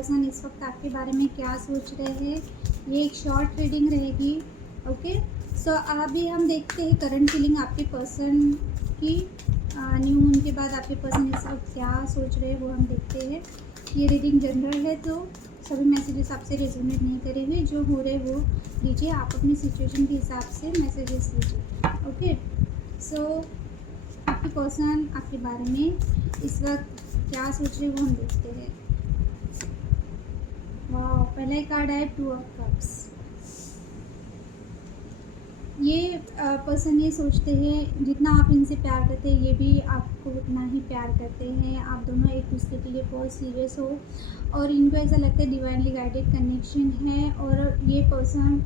Person इस वक्त आपके बारे में क्या सोच रहे हैं। ये एक शॉर्ट रीडिंग रहेगी। ओके, सो अभी हम देखते हैं करंट फीलिंग आपके पर्सन की। न्यू मून के बाद आपके पर्सन इस वक्त क्या सोच रहे हैं वो हम देखते हैं। ये रीडिंग जनरल है तो सभी मैसेजेस आपसे रेजोनेट नहीं करेंगे, जो हो रहे वो लीजिए, आप अपनी सिचुएशन के हिसाब से मैसेजेस लीजिए। ओके, सो आपके पर्सन आपके बारे में इस वक्त क्या सोच रहे वो हम देखते हैं। वाह, पहला ही कार्ड है 2 ऑफ कप्स। ये पर्सन ये सोचते हैं जितना आप इनसे प्यार करते हैं ये भी आपको उतना ही प्यार करते हैं। आप दोनों एक दूसरे के लिए बहुत सीरियस हो और इनको ऐसा लगता है डिवाइनली गाइडेड कनेक्शन है। और ये पर्सन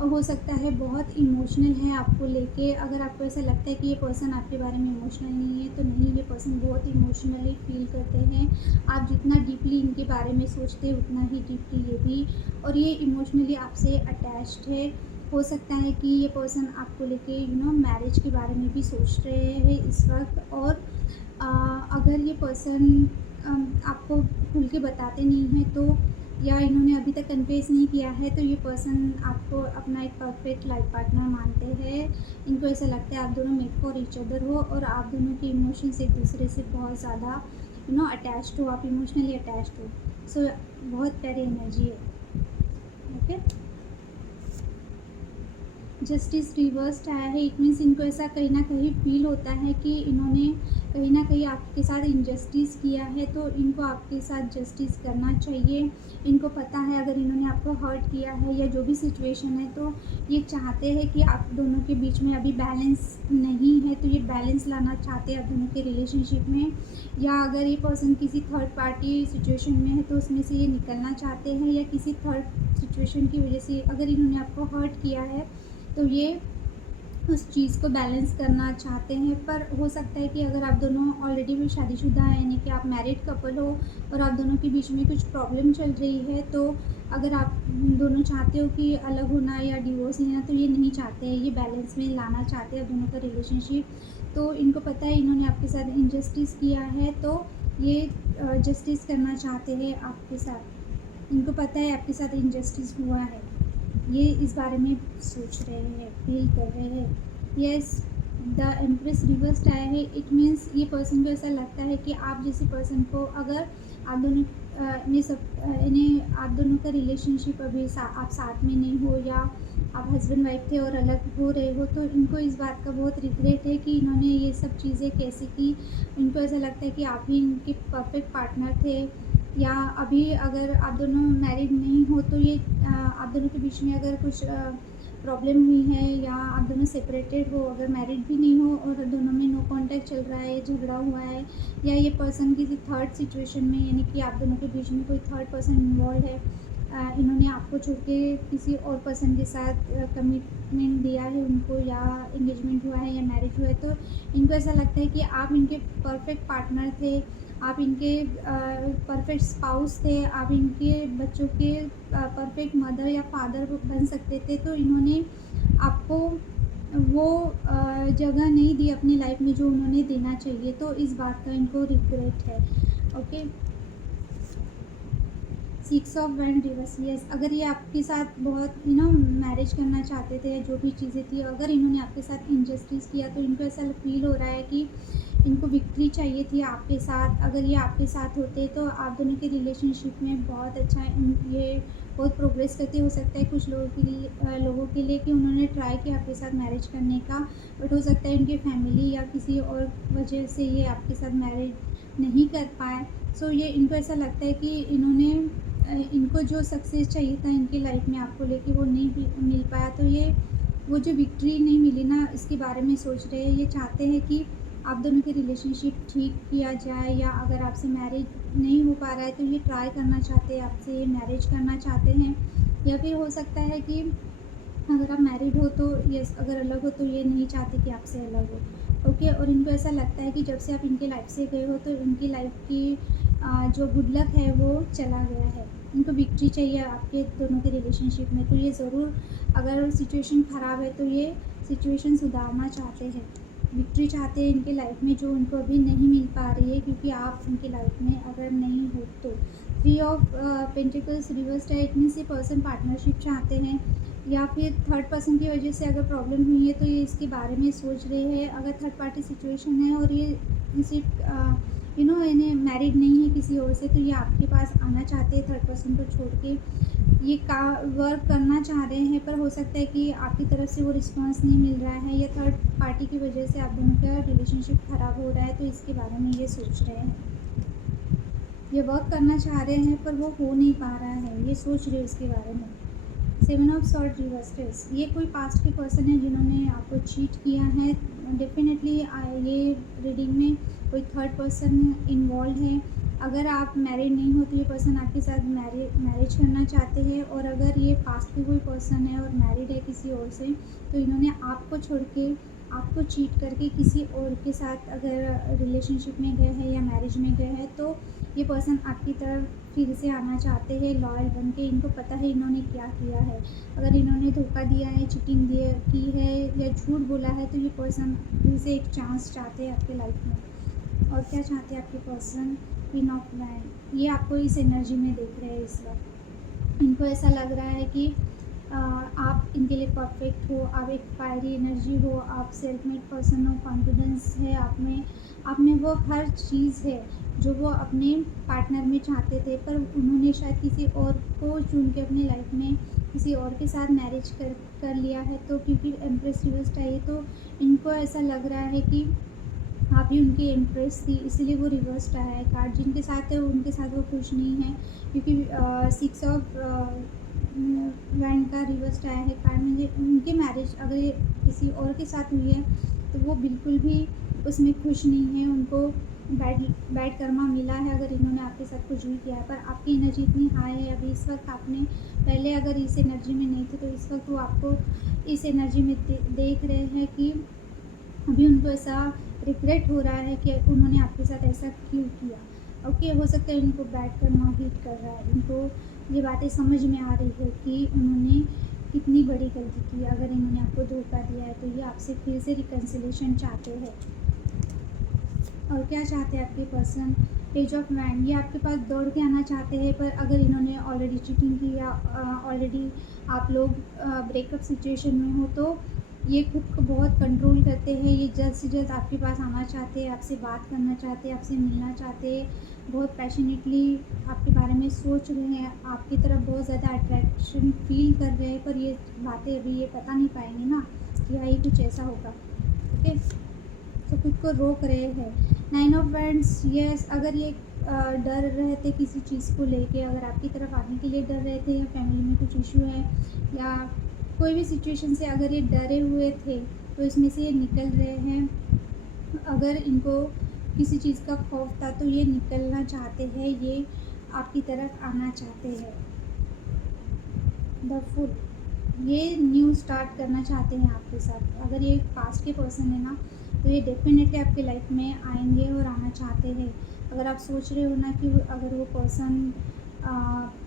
हो सकता है बहुत इमोशनल है आपको लेके। अगर आपको ऐसा लगता है कि ये पर्सन आपके बारे में इमोशनल नहीं है तो नहीं, ये पर्सन बहुत इमोशनली फील करते हैं। आप जितना डीपली इनके बारे में सोचते हैं उतना ही डीपली ये भी, और ये इमोशनली आपसे अटैच्ड है। हो सकता है कि ये पर्सन आपको लेके मैरिज के बारे में भी सोच रहे हैं इस वक्त। और अगर ये पर्सन आपको खुल के बताते नहीं हैं तो, या इन्होंने अभी तक कन्फेस नहीं किया है तो ये पर्सन आपको अपना एक परफेक्ट लाइफ पार्टनर मानते हैं। इनको ऐसा लगता है आप दोनों मेड फॉर ईच अदर हो और आप दोनों के इमोशंस एक दूसरे से बहुत ज़्यादा अटैच्ड हो, आप इमोशनली अटैच्ड हो। सो बहुत प्यारी एनर्जी है। ओके, जस्टिस रिवर्स्ड आया है। इट मीन्स इनको ऐसा कहीं ना कहीं फील होता है कि इन्होंने कहीं ना कहीं आपके साथ इनजस्टिस किया है, तो इनको आपके साथ जस्टिस करना चाहिए। इनको पता है अगर इन्होंने आपको हर्ट किया है या जो भी सिचुएशन है तो ये चाहते हैं कि आप दोनों के बीच में अभी बैलेंस नहीं है, तो ये बैलेंस लाना चाहते हैं आप दोनों के रिलेशनशिप में। या अगर ये पर्सन किसी थर्ड पार्टी सिचुएशन में है तो उसमें से ये निकलना चाहते हैं, या किसी थर्ड सिचुएशन की वजह से अगर इन्होंने आपको हर्ट किया है तो ये उस चीज़ को बैलेंस करना चाहते हैं। पर हो सकता है कि अगर आप दोनों ऑलरेडी भी शादीशुदा हैं, यानी कि आप मैरिड कपल हो और आप दोनों के बीच में कुछ प्रॉब्लम चल रही है, तो अगर आप दोनों चाहते हो कि अलग होना या डिवोर्स लेना तो ये नहीं चाहते हैं, ये बैलेंस में लाना चाहते हैं दोनों का रिलेशनशिप। तो इनको पता है इन्होंने आपके साथ इनजस्टिस किया है तो ये जस्टिस करना चाहते हैं आपके साथ। इनको पता है आपके साथ इनजस्टिस हुआ है, ये इस बारे में सोच रहे हैं, फील कर रहे हैं। यस, द एम्प्रेस रिवर्स्ड आया है। इट मीन्स ये पर्सन को ऐसा लगता है कि आप जैसे पर्सन को अगर आप दोनों इन्हें आप दोनों का रिलेशनशिप अभी आप साथ में नहीं हो, या आप हस्बैंड वाइफ थे और अलग हो रहे हो, तो इनको इस बात का बहुत रिग्रेट है कि इन्होंने ये सब चीज़ें कैसे की। इनको ऐसा लगता है कि आप ही इनके परफेक्ट पार्टनर थे। या अभी अगर आप दोनों मैरिड नहीं हो तो ये आप दोनों के बीच में अगर कुछ प्रॉब्लम हुई है, या आप दोनों सेपरेटेड हो, अगर मैरिड भी नहीं हो और दोनों में नो कांटेक्ट चल रहा है, झगड़ा हुआ है, या ये पर्सन किसी थर्ड सिचुएशन में, यानी कि आप दोनों के बीच में कोई थर्ड पर्सन इन्वॉल्व है, इन्होंने आपको छोड़ के किसी और पर्सन के साथ कमिटमेंट दिया है उनको, या एंगेजमेंट हुआ है या मैरिज हुआ है, तो इनको ऐसा लगता है कि आप इनके परफेक्ट पार्टनर थे, आप इनके परफेक्ट स्पाउस थे, आप इनके बच्चों के परफेक्ट मदर या फादर बन सकते थे। तो इन्होंने आपको वो जगह नहीं दी अपनी लाइफ में जो उन्होंने देना चाहिए, तो इस बात का इनको रिग्रेट है। Okay, 6 of wand reverse. Yes, अगर ये आपके साथ बहुत मैरिज करना चाहते थे, या जो भी चीज़ें थी, अगर इन्होंने आपके साथ इनजस्टिस किया तो इनको ऐसा फील हो रहा है कि इनको विक्ट्री चाहिए थी आपके साथ। अगर ये आपके साथ होते तो आप दोनों के रिलेशनशिप में बहुत अच्छा ये बहुत प्रोग्रेस करते। हो सकता है कुछ लोगों के लिए कि उन्होंने ट्राई किया आपके साथ मैरिज करने का, बट हो सकता है उनकी फैमिली या किसी और वजह से ये आपके साथ मैरिज नहीं कर पाए। सो ये इनको ऐसा लगता है कि इनको जो सक्सेस चाहिए था इनकी लाइफ में आपको लेके वो नहीं मिल पाया, तो ये वो जो विक्ट्री नहीं मिली ना, इसके बारे में सोच रहे हैं। ये चाहते हैं कि आप दोनों के रिलेशनशिप ठीक किया जाए, या अगर आपसे मैरिज नहीं हो पा रहा है तो ये ट्राई करना चाहते हैं, आपसे मैरिज करना चाहते हैं। या फिर हो सकता है कि अगर आप मैरिड हो तो यस, अगर अलग हो तो ये नहीं चाहते कि आपसे अलग हो। ओके, और इनको ऐसा लगता है कि जब से आप इनकी लाइफ से गए हो तो इनकी लाइफ की जो गुड लक है वो चला गया है। इनको विक्ट्री चाहिए आपके दोनों के रिलेशनशिप में, तो ये ज़रूर, अगर सिचुएशन ख़राब है तो ये सिचुएशन सुधारना चाहते हैं। विक्ट्री चाहते हैं इनके लाइफ में, जो उनको अभी नहीं मिल पा रही है, क्योंकि आप उनके लाइफ में अगर नहीं हो तो। 3 ऑफ पेंटिकल्स रिवर्स्ड है, इट मीन्स ये पर्सन पार्टनरशिप चाहते हैं, या फिर थर्ड पर्सन की वजह से अगर प्रॉब्लम हुई है तो ये इसके बारे में सोच रहे हैं। अगर थर्ड पार्टी सिचुएशन है और ये किसी इन्हें मैरिड नहीं है किसी और से, तो ये आपके पास आना चाहते हैं थर्ड पर्सन को छोड़ के। ये वर्क करना चाह रहे हैं, पर हो सकता है कि आपकी तरफ से वो रिस्पांस नहीं मिल रहा है, या थर्ड पार्टी की वजह से आप दोनों का रिलेशनशिप ख़राब हो रहा है, तो इसके बारे में ये सोच रहे हैं। ये वर्क करना चाह रहे हैं पर वो हो नहीं पा रहा है, ये सोच रहे हैं इसके बारे में। 7 ऑफ सॉर्ड रिवर्स, ये कोई पास्ट के पर्सन है जिन्होंने आपको चीट किया है। डेफिनेटली ये रीडिंग में कोई थर्ड पर्सन इन्वॉल्व है। अगर आप मैरिड नहीं हो तो ये पर्सन आपके साथ मैरिज करना चाहते हैं, और अगर ये पास्ट के कोई पर्सन है और मैरिड है किसी और से, तो इन्होंने आपको छोड़ के, आपको चीट करके किसी और के साथ अगर रिलेशनशिप में गए हैं या मैरिज में गए हैं, तो ये पर्सन आपकी तरफ फिर से आना चाहते हैं लॉयल बन के। इनको पता है इन्होंने क्या किया है। अगर इन्होंने धोखा दिया है, चीटिंग की है या झूठ बोला है, तो ये पर्सन फिर से एक चांस चाहते हैं आपके लाइफ में। और क्या चाहते हैं आपके पर्सन? क्वीन ऑफ वैंड, ये आपको इस एनर्जी में देख रहे हैं इस वक्त। इनको ऐसा लग रहा है कि आप इनके लिए परफेक्ट हो, आप एक फायरी एनर्जी हो, आप सेल्फ मेड पर्सन हो, कॉन्फिडेंस है आप में वो हर चीज़ है जो वो अपने पार्टनर में चाहते थे, पर उन्होंने शायद किसी और को चुन के अपनी लाइफ में किसी और के साथ मैरिज कर लिया है। तो क्योंकि एम्प्रेस रिवर्स आई है, तो इनको ऐसा लग रहा है कि आप ही उनकी एम्प्रेस थी, इसीलिए वो रिवर्स आया है कार्ड। जिनके साथ है उनके साथ वो खुश नहीं है, क्योंकि 6 ऑफ वैंड का रिवर्स आया है कार्ड। मुझे उनकी मैरिज अगर ये किसी और के साथ हुई है तो वो बिल्कुल भी उसमें खुश नहीं है, उनको बैड कर्मा मिला है अगर इन्होंने आपके साथ कुछ भी किया है। पर आपकी एनर्जी इतनी हाई है अभी इस वक्त, आपने पहले अगर इस एनर्जी में नहीं थे तो इस वक्त वो आपको इस एनर्जी में देख रहे हैं कि अभी उनको ऐसा रिग्रेट हो रहा है कि उन्होंने आपके साथ ऐसा क्यों किया। ओके, हो सकता है इनको बैड कर्मा हिट कर रहा है, इनको ये बातें समझ में आ रही है कि उन्होंने कितनी बड़ी गलती की। अगर इन्होंने आपको धोखा दिया है तो ये आपसे फिर से रिकन्सिलेशन चाहते हैं। और क्या चाहते हैं आपके पर्सन? पेज ऑफ वैंड, ये आपके पास दौड़ के आना चाहते हैं, पर अगर इन्होंने ऑलरेडी चीटिंग की या ऑलरेडी आप लोग ब्रेकअप सिचुएशन में हो, तो ये खुद को बहुत कंट्रोल करते हैं। ये जल्द से जल्द आपके पास आना चाहते हैं, आपसे बात करना चाहते हैं, आपसे मिलना चाहते हैं, बहुत पैशनेटली आपके बारे में सोच रहे हैं, आपकी तरफ बहुत ज़्यादा अट्रैक्शन फील कर रहे हैं। पर ये बातें अभी ये बता नहीं पाएंगे ना कि हाँ ये कुछ ऐसा होगा। ओके, तो खुद को रोक रहे हैं। 9 ऑफ वैंड्स, यस, अगर ये डर रहे थे किसी चीज़ को लेके, अगर आपकी तरफ आने के लिए डर रहे थे, या फैमिली में कुछ इशू है, या कोई भी सिचुएशन से अगर ये डरे हुए थे, तो इसमें से ये निकल रहे हैं। अगर इनको किसी चीज़ का खौफ था तो ये निकलना चाहते हैं, ये आपकी तरफ आना चाहते हैं। द फुल, ये न्यू स्टार्ट करना चाहते हैं आपके साथ। अगर ये पास्ट के पर्सन है ना, तो ये डेफिनेटली आपके लाइफ में आएंगे और आना चाहते हैं। अगर आप सोच रहे हो ना कि अगर वो पर्सन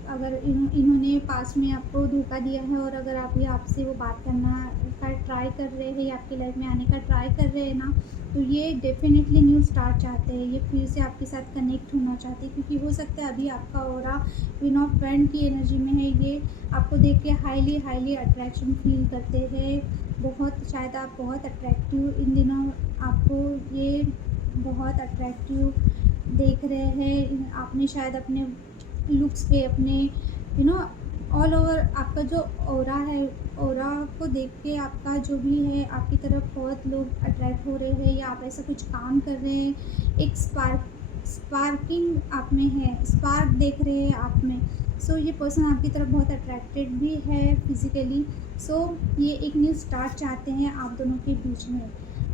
अगर इन्होंने पास्ट में आपको धोखा दिया है, और अगर आप ये आपसे वो बात करना का ट्राई कर रहे हैं या आपकी लाइफ में आने का ट्राई कर रहे हैं ना, तो ये डेफिनेटली न्यू स्टार्ट चाहते हैं। ये फिर से आपके साथ कनेक्ट होना चाहते हैं, क्योंकि हो सकता है अभी आपका ऑरा क्वीन ऑफ वैंड की एनर्जी में है। ये आपको देख के हाईली अट्रैक्शन फील करते हैं। बहुत शायद आप बहुत अट्रैक्टिव इन दिनों, आपको ये बहुत अट्रैक्टिव देख रहे हैं। आपने शायद अपने लुक्स पे, अपने ऑल ओवर आपका जो ऑरा है, ऑरा को देख के आपका जो भी है आपकी तरफ बहुत लोग अट्रैक्ट हो रहे हैं, या आप ऐसा कुछ काम कर रहे हैं, एक स्पार्किंग आप में है, स्पार्क देख रहे हैं आप में। सो ये पर्सन आपकी तरफ बहुत अट्रैक्टेड भी है फिजिकली। सो ये एक न्यू स्टार्ट चाहते हैं आप दोनों के बीच में।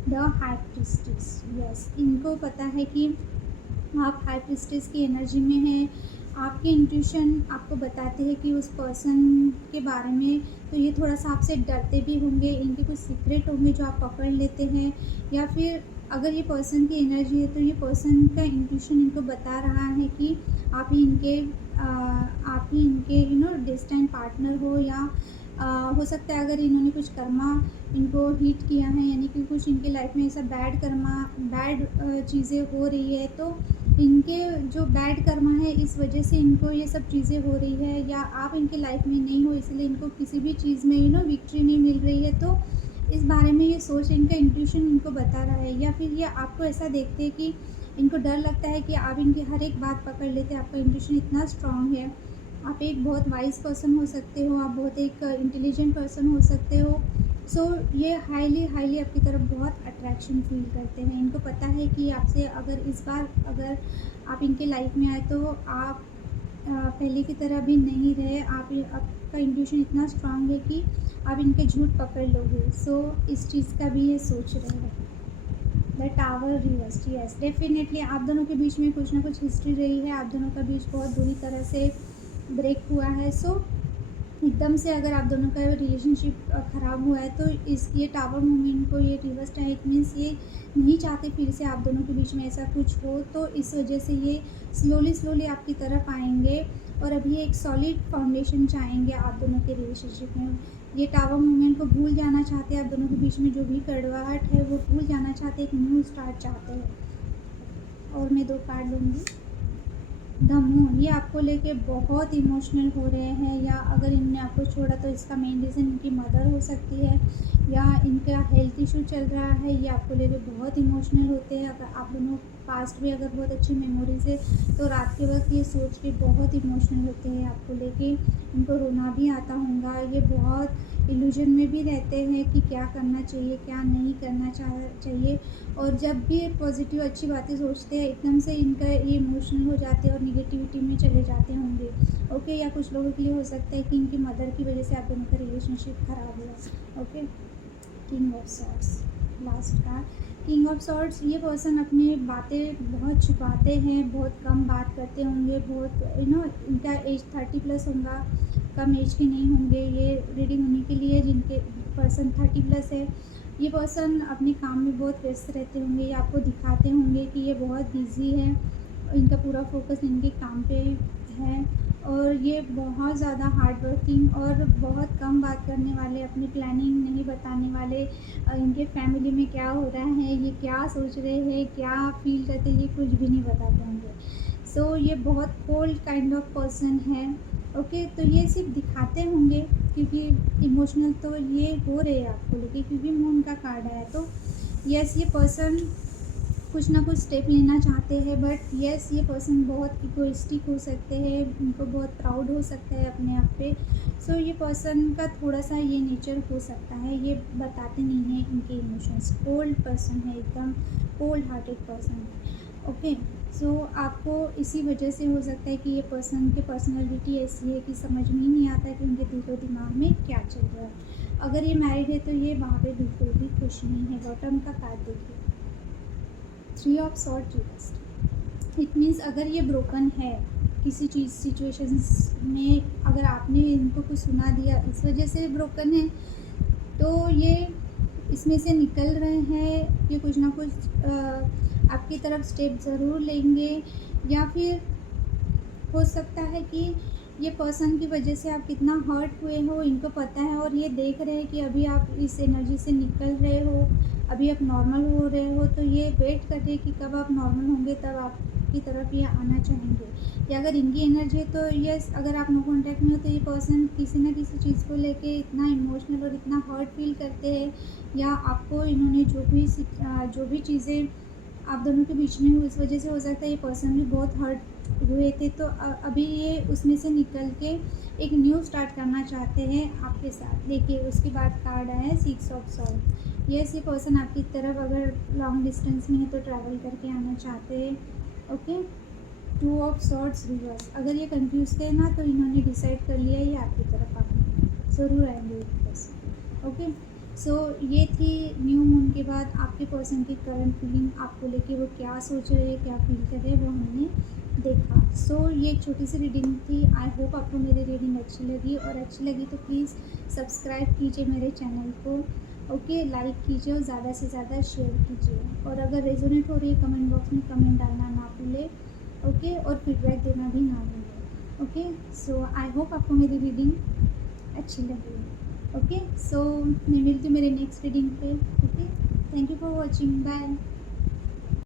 द हाई प्रीस्टेस, यस, इनको पता है कि आप हाई प्रीस्टेस की एनर्जी में हैं। आपके इंट्यूशन आपको बताते हैं कि उस पर्सन के बारे में, तो ये थोड़ा सा आपसे डरते भी होंगे, इनके कुछ सीक्रेट होंगे जो आप पकड़ लेते हैं, या फिर अगर ये पर्सन की एनर्जी है तो ये पर्सन का इंट्यूशन इनको बता रहा है कि आप ही इनके डेस्टिनी पार्टनर हो, या हो सकता है अगर इन्होंने कुछ कर्मा इनको हिट किया है, यानी कि कुछ इनके लाइफ में ऐसा बैड चीज़ें हो रही है, तो इनके जो बैड कर्मा है इस वजह से इनको ये सब चीज़ें हो रही है, या आप इनके लाइफ में नहीं हो इसलिए इनको किसी भी चीज़ में विक्ट्री नहीं मिल रही है। तो इस बारे में ये सोच इनका इंट्यूशन इनको बता रहा है, या फिर ये आपको ऐसा देखते हैं कि इनको डर लगता है कि आप इनकी हर एक बात पकड़ लेते हैं। आपका इंट्यूशन इतना स्ट्रांग है। आप एक बहुत वाइज़ पर्सन हो सकते हो, आप बहुत एक इंटेलिजेंट पर्सन हो सकते हो। सो ये हाईली आपकी तरफ बहुत अट्रैक्शन फ़ील करते हैं। इनको पता है कि आपसे अगर इस बार अगर आप इनके लाइफ में आए तो आप पहले की तरह भी नहीं रहे। आपका इंट्यूशन इतना स्ट्रांग है कि आप इनके झूठ पकड़ लोगे। सो इस चीज़ का भी ये सोच रहे हैं। The tower reverse, yes definitely आप दोनों के बीच में कुछ ना कुछ हिस्ट्री रही है। आप दोनों का बीच बहुत बुरी तरह से ब्रेक हुआ है। सो एकदम से अगर आप दोनों का रिलेशनशिप ख़राब हुआ है तो ये टावर मूवमेंट को ये रिवर्स है। इट मीन्स ये नहीं चाहते फिर से आप दोनों के बीच में ऐसा कुछ हो, तो इस वजह से ये स्लोली आपकी तरफ आएंगे और अभी एक सॉलिड फाउंडेशन चाहेंगे आप दोनों के रिलेशनशिप में। ये टावर मूवमेंट को भूल जाना चाहते हैं। आप दोनों के बीच में जो भी कड़वाहट है वो भूल जाना चाहते हैं, एक न्यू स्टार्ट चाहते हैं। और मैं 2 कार्ड लूँगी। द मून, ये आपको लेके बहुत इमोशनल हो रहे हैं, या अगर इनने आपको छोड़ा तो इसका मेन रीज़न इनकी मदर हो सकती है, या इनका हेल्थ इशू चल रहा है। ये आपको लेके बहुत इमोशनल होते हैं। अगर आप दोनों पास्ट में अगर बहुत अच्छी मेमोरीज है तो रात के वक्त ये सोच के बहुत इमोशनल होते हैं आपको लेके। इनको रोना भी आता होगा। ये बहुत इल्यूजन में भी रहते हैं कि क्या करना चाहिए क्या नहीं करना चाहिए। और जब भी पॉजिटिव अच्छी बातें सोचते हैं एकदम से इनका ये इमोशनल हो जाते हैं और निगेटिविटी में चले जाते होंगे। ओके, या कुछ लोगों के लिए हो सकता है कि इनकी मदर की वजह से आप दोनों का रिलेशनशिप ख़राब हुआ। Okay, king of swords, last card king of swords. ये पर्सन अपनी बातें बहुत छुपाते हैं, बहुत कम बात करते होंगे, बहुत इनका एज 30+ होगा, कम एज के नहीं होंगे। ये रीडिंग उन्हीं के लिए जिनके पर्सन 30+ है। ये पर्सन अपने काम में बहुत व्यस्त रहते होंगे, या आपको दिखाते होंगे कि ये बहुत बिज़ी है। इनका पूरा फोकस इनके काम पे है, और ये बहुत ज़्यादा हार्ड वर्किंग और बहुत कम बात करने वाले, अपनी प्लानिंग नहीं बताने वाले। इनके फैमिली में क्या हो रहा है, ये क्या सोच रहे हैं, क्या फील करते हैं, ये कुछ भी नहीं बताते होंगे। सो ये बहुत कोल्ड काइंड ऑफ पर्सन है। ओके, तो ये सिर्फ दिखाते होंगे क्योंकि इमोशनल तो ये हो रहे हैं आपको लेके, क्योंकि मून का कार्ड आया। तो यस, ये पर्सन कुछ ना कुछ स्टेप लेना चाहते हैं, बट यस ये पर्सन बहुत इगोइस्टिक हो सकते हैं। उनको बहुत प्राउड हो सकता है अपने आप पे। सो ये पर्सन का थोड़ा सा ये नेचर हो सकता है, ये बताते नहीं हैं इनके इमोशंस। कोल्ड पर्सन है, एकदम कोल्ड हार्टेड पर्सन है। ओके, सो आपको इसी वजह से हो सकता है कि ये पर्सन की पर्सनैलिटी ऐसी है कि समझ में ही नहीं आता कि उनके दिलो दिमाग में क्या चल रहा है। अगर ये मैरिड है तो ये वहाँ पे बिल्कुल भी खुश नहीं है। बॉटम का कार्ड देखिए, 3 of sword reversed. It means अगर ये ब्रोकन है किसी चीज़ सिचुएशंस में, अगर आपने इनको कुछ सुना दिया इस वजह से ब्रोकन है, तो ये इसमें से निकल रहे हैं। ये कुछ ना कुछ आपकी तरफ स्टेप ज़रूर लेंगे, या फिर हो सकता है कि ये पर्सन की वजह से आप कितना हर्ट हुए हो इनको पता है, और ये देख रहे हैं कि अभी आप इस एनर्जी से निकल रहे हो, अभी आप नॉर्मल हो रहे हो। तो ये वेट कर रहे कि कब आप नॉर्मल होंगे तब आपकी तरफ ये आना चाहेंगे। या अगर इनकी एनर्जी है तो यस, अगर आप नो कॉन्टैक्ट में हो तो ये पर्सन किसी न किसी चीज़ को लेके इतना इमोशनल और इतना हर्ट फील करते हैं, या आपको इन्होंने जो भी चीज़ें आप दोनों के बीच में हुई इस वजह से हो सकता है ये पर्सन भी बहुत हर्ट हुए थे। तो अभी ये उसमें से निकल के एक न्यू स्टार्ट करना चाहते हैं आपके साथ। देखिए उसके बाद कार्ड आया है 6 ऑफ सॉर्ड। यस, ये पर्सन आपकी तरफ अगर लॉन्ग डिस्टेंस में है तो ट्रैवल करके आना चाहते हैं। Okay, 2 of swords reverse. अगर ये कंफ्यूज थे ना तो इन्होंने डिसाइड कर लिया ये आपकी तरफ आना ज़रूर आएंगे एक पर्सन। ओके, सो ये थी न्यू मून के बाद आपके पर्सन की करंट फीलिंग, आपको लेके वो क्या सोच रहे हैं, क्या फील कर रहे हैं, वो हमने देखा। सो ये एक छोटी सी रीडिंग थी। आई होप आपको मेरी रीडिंग अच्छी लगी, और अच्छी लगी तो प्लीज़ सब्सक्राइब कीजिए मेरे चैनल को। ओके, लाइक कीजिए और ज़्यादा से ज़्यादा शेयर कीजिए, और अगर रेजोनेट हो रही है कमेंट बॉक्स में कमेंट डालना ना भूलें। ओके, और फीडबैक देना भी ना भूलें। ओके, सो आई होप आपको मेरी रीडिंग अच्छी लगी। ओके, सो मैं मिलती हूँ मेरे नेक्स्ट रीडिंग पे। Okay, thank you for watching, bye.